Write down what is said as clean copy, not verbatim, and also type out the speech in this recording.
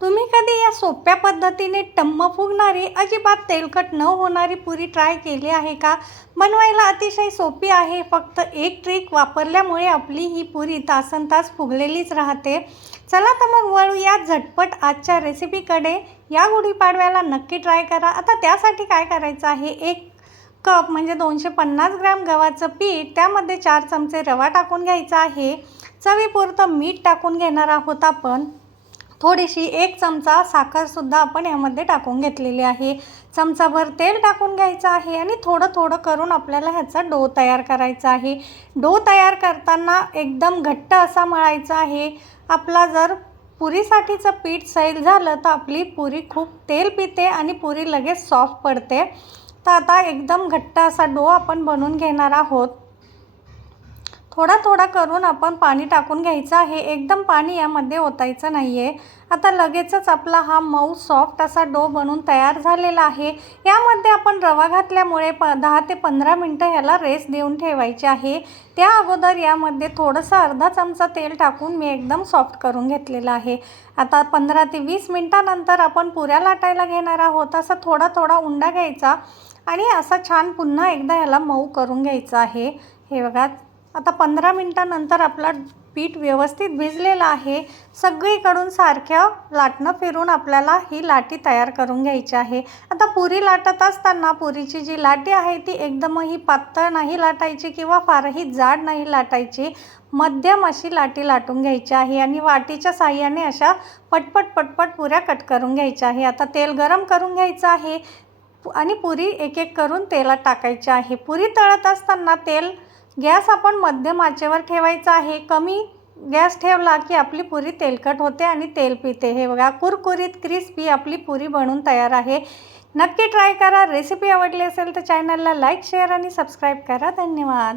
तुम्ही कधी या सोप्या पद्धतीने टम्म फुगणारी, अजिबात तेलकट न होणारी पुरी ट्राय केली आहे का? बनवायला अतिशय सोपी आहे. फक्त एक ट्रिक वापरल्यामुळे आपली ही पुरी तासनतास फुगलेलीच राहते. चला तर मग वळूया झटपट आजच्या रेसिपीकडे. या गुढीपाडव्याला नक्की ट्राय करा. आता त्यासाठी काय करायचं आहे, 1 कप म्हणजे 250 ग्रॅम गव्हाचं पीठ, त्यामध्ये 4 चमचे रवा टाकून घ्यायचा आहे. चवीपुरतं मीठ टाकून घेणार आहोत आपण. थोडीशी 1 चमचा साखरसुद्धा आपण यामध्ये टाकून घेतलेली आहे. चमचाभर तेल टाकून घ्यायचं आहे आणि थोडं थोडं करून आपल्याला ह्याचा डो तयार करायचा आहे. डो तयार करताना एकदम घट्ट असा मळायचा आहे. आपला जर पुरीसाठीचं पीठ सैल झालं तर आपली पुरी खूप तेल पिते आणि पुरी लगेच सॉफ्ट पडते. तर आता एकदम घट्ट असा डो आपण बनवून घेणार आहोत. थोडा थोडा करून आपण पाणी टाकून घ्यायचं आहे. एकदम पाणी यामध्ये ओतायचं नाही आहे. आता लगेचच आपला हा मऊ सॉफ्ट असा डो बनून तयार झालेला आहे. यामध्ये आपण रवा घातल्यामुळे 10 ते 15 मिनटं ह्याला रेस्ट देऊन ठेवायचे आहे. त्या अगोदर यामध्ये थोडंसं अर्धा चमचा तेल टाकून मी एकदम सॉफ्ट करून घेतलेलं आहे. आता 15 ते 20 मिनटानंतर आपण पुऱ्या लाटायला घेणार आहोत. असा थोडा थोडा उंडा घ्यायचा आणि असा छान पुन्हा एकदा ह्याला मऊ करून घ्यायचं आहे. हे बघा, आता 15 मिनटानंतर आपला पीठ व्यवस्थित भिजलेलं आहे. सगळीकडून सारख्या लाटणं फिरून आपल्याला ही लाटी तयार करून घ्यायची आहे. आता पुरी लाटत असताना पुरीची जी लाटी आहे ती एकदमही पातळ नाही लाटायची किंवा फारही जाड नाही लाटायची. मध्यम अशी लाटी लाटून घ्यायची आहे आणि वाटीच्या साहाय्याने अशा पटपट पटपट पुऱ्या कट करून घ्यायच्या आहे. आता तेल गरम करून घ्यायचं आहे आणि पुरी एक एक करून तेलात टाकायची आहे. पुरी तळत असताना गॅस आपण मध्यम आचेवर ठेवायचा आहे. कमी गॅस ठेवला की आपली पुरी तेलकट होते आणि तेल पिते. हे बघा, कुरकुरीत क्रिस्पी आपली पुरी बनून तयार आहे. नक्की ट्राय करा. रेसिपी आवडली असेल तर चॅनलला लाईक, शेअर आणि सबस्क्राईब करा. धन्यवाद.